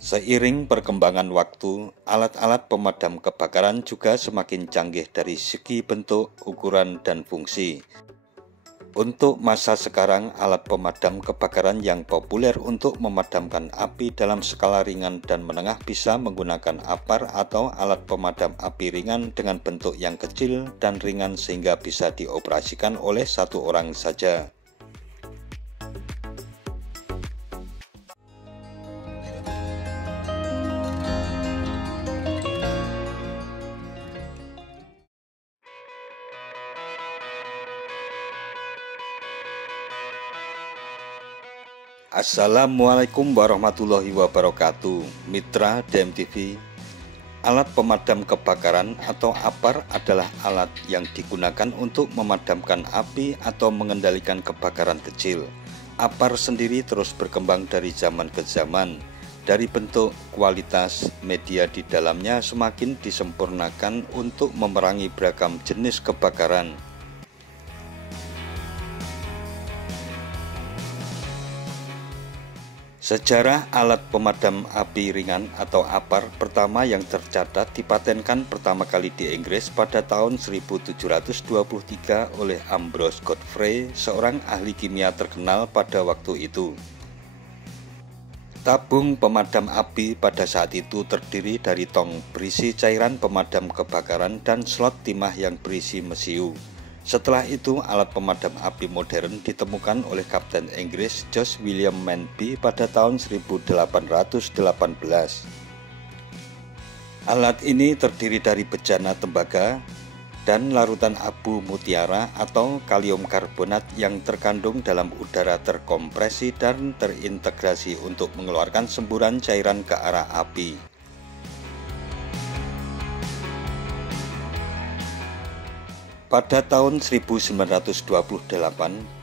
Seiring perkembangan waktu, alat-alat pemadam kebakaran juga semakin canggih dari segi bentuk, ukuran, dan fungsi. Untuk masa sekarang, alat pemadam kebakaran yang populer untuk memadamkan api dalam skala ringan dan menengah bisa menggunakan APAR atau alat pemadam api ringan dengan bentuk yang kecil dan ringan sehingga bisa dioperasikan oleh satu orang saja. Assalamualaikum warahmatullahi wabarakatuh. Mitra DMTV, alat pemadam kebakaran atau APAR adalah alat yang digunakan untuk memadamkan api atau mengendalikan kebakaran kecil. APAR sendiri terus berkembang dari zaman ke zaman. Dari bentuk, kualitas, media di dalamnya semakin disempurnakan untuk memerangi beragam jenis kebakaran. Sejarah alat pemadam api ringan atau APAR pertama yang tercatat dipatenkan pertama kali di Inggris pada tahun 1723 oleh Ambrose Godfrey, seorang ahli kimia terkenal pada waktu itu. Tabung pemadam api pada saat itu terdiri dari tong berisi cairan pemadam kebakaran dan slot timah yang berisi mesiu. Setelah itu, alat pemadam api modern ditemukan oleh Kapten Inggris George William Manby pada tahun 1818. Alat ini terdiri dari bejana tembaga dan larutan abu mutiara atau kalium karbonat yang terkandung dalam udara terkompresi dan terintegrasi untuk mengeluarkan semburan cairan ke arah api. Pada tahun 1928,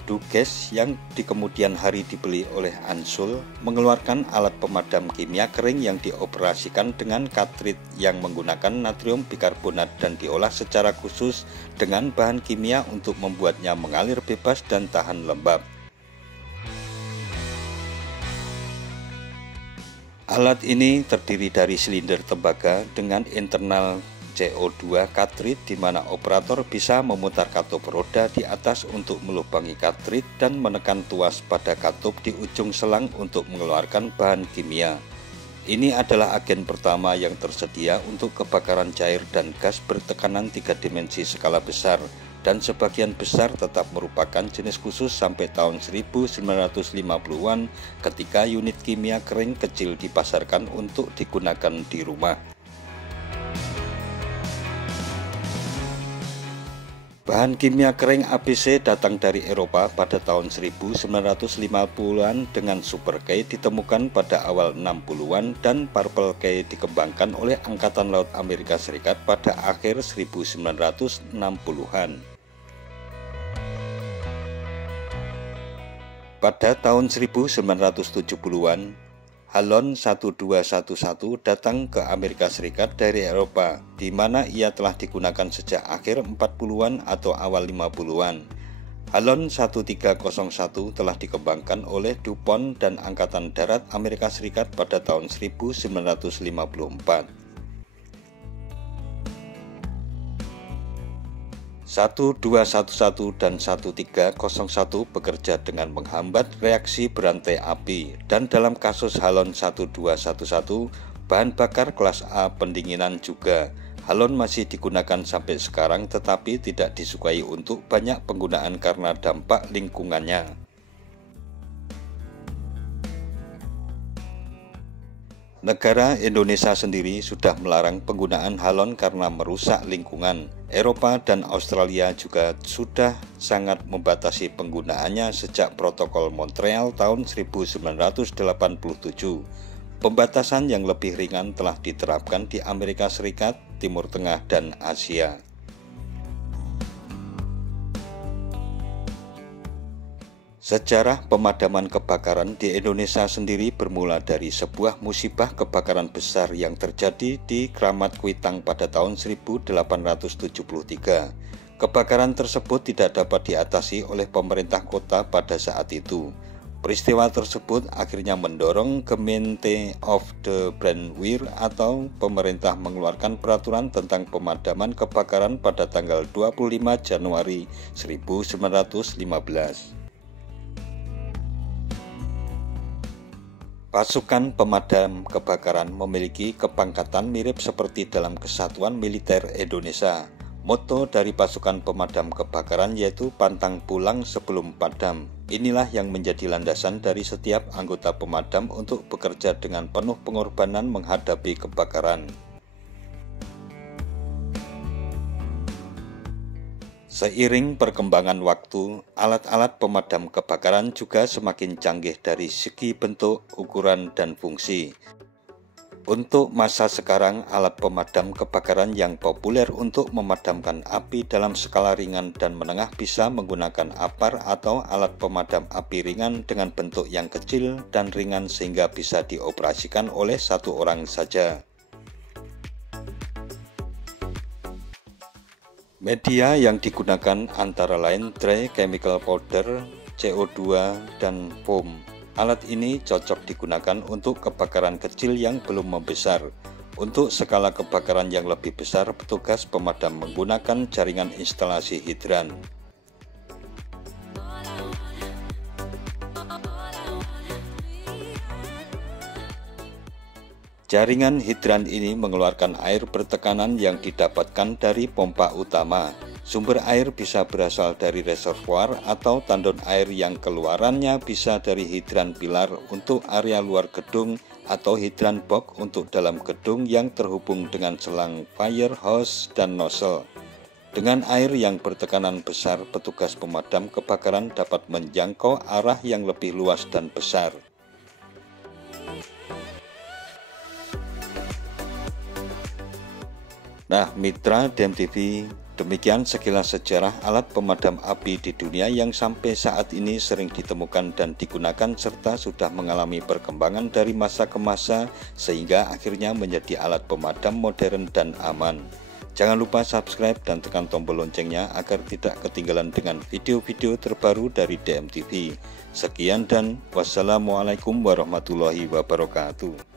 Duges yang di kemudian hari dibeli oleh Ansul mengeluarkan alat pemadam kimia kering yang dioperasikan dengan katrit yang menggunakan natrium bikarbonat dan diolah secara khusus dengan bahan kimia untuk membuatnya mengalir bebas dan tahan lembab. Alat ini terdiri dari silinder tembaga dengan internal CO2 katrit di mana operator bisa memutar katup roda di atas untuk melubangi katrit dan menekan tuas pada katup di ujung selang untuk mengeluarkan bahan kimia. Ini adalah agen pertama yang tersedia untuk kebakaran cair dan gas bertekanan 3 dimensi skala besar, dan sebagian besar tetap merupakan jenis khusus sampai tahun 1950-an ketika unit kimia kering kecil dipasarkan untuk digunakan di rumah. Bahan kimia kering ABC datang dari Eropa pada tahun 1950-an dengan Super K ditemukan pada awal 60-an dan Purple K dikembangkan oleh Angkatan Laut Amerika Serikat pada akhir 1960-an. Pada tahun 1970-an, Halon 1211 datang ke Amerika Serikat dari Eropa, di mana ia telah digunakan sejak akhir 40-an atau awal 50-an. Halon 1301 telah dikembangkan oleh DuPont dan Angkatan Darat Amerika Serikat pada tahun 1954. 1211 dan 1301 bekerja dengan menghambat reaksi berantai api, dan dalam kasus Halon 1211 bahan bakar kelas A pendinginan juga. Halon masih digunakan sampai sekarang tetapi tidak disukai untuk banyak penggunaan karena dampak lingkungannya. Negara Indonesia sendiri sudah melarang penggunaan halon karena merusak lingkungan. Eropa dan Australia juga sudah sangat membatasi penggunaannya sejak Protokol Montreal tahun 1987. Pembatasan yang lebih ringan telah diterapkan di Amerika Serikat, Timur Tengah, dan Asia. Sejarah pemadaman kebakaran di Indonesia sendiri bermula dari sebuah musibah kebakaran besar yang terjadi di Kramat Kuitang pada tahun 1873. Kebakaran tersebut tidak dapat diatasi oleh pemerintah kota pada saat itu. Peristiwa tersebut akhirnya mendorong Gemeente of the Brandweer atau pemerintah mengeluarkan peraturan tentang pemadaman kebakaran pada tanggal 25 Januari 1915. Pasukan pemadam kebakaran memiliki kepangkatan mirip seperti dalam Kesatuan Militer Indonesia. Moto dari pasukan pemadam kebakaran yaitu pantang pulang sebelum padam. Inilah yang menjadi landasan dari setiap anggota pemadam untuk bekerja dengan penuh pengorbanan menghadapi kebakaran. Seiring perkembangan waktu, alat-alat pemadam kebakaran juga semakin canggih dari segi bentuk, ukuran, dan fungsi. Untuk masa sekarang, alat pemadam kebakaran yang populer untuk memadamkan api dalam skala ringan dan menengah bisa menggunakan APAR atau alat pemadam api ringan dengan bentuk yang kecil dan ringan sehingga bisa dioperasikan oleh satu orang saja. Media yang digunakan antara lain dry chemical powder, CO2, dan foam. Alat ini cocok digunakan untuk kebakaran kecil yang belum membesar. Untuk skala kebakaran yang lebih besar, petugas pemadam menggunakan jaringan instalasi hidran. Jaringan hidran ini mengeluarkan air bertekanan yang didapatkan dari pompa utama. Sumber air bisa berasal dari reservoir atau tandon air yang keluarannya bisa dari hidran pilar untuk area luar gedung atau hidran box untuk dalam gedung yang terhubung dengan selang fire hose dan nozzle. Dengan air yang bertekanan besar, petugas pemadam kebakaran dapat menjangkau arah yang lebih luas dan besar. Nah, mitra DMTV, demikian sekilas sejarah alat pemadam api di dunia yang sampai saat ini sering ditemukan dan digunakan serta sudah mengalami perkembangan dari masa ke masa sehingga akhirnya menjadi alat pemadam modern dan aman. Jangan lupa subscribe dan tekan tombol loncengnya agar tidak ketinggalan dengan video-video terbaru dari DMTV. Sekian dan wassalamualaikum warahmatullahi wabarakatuh.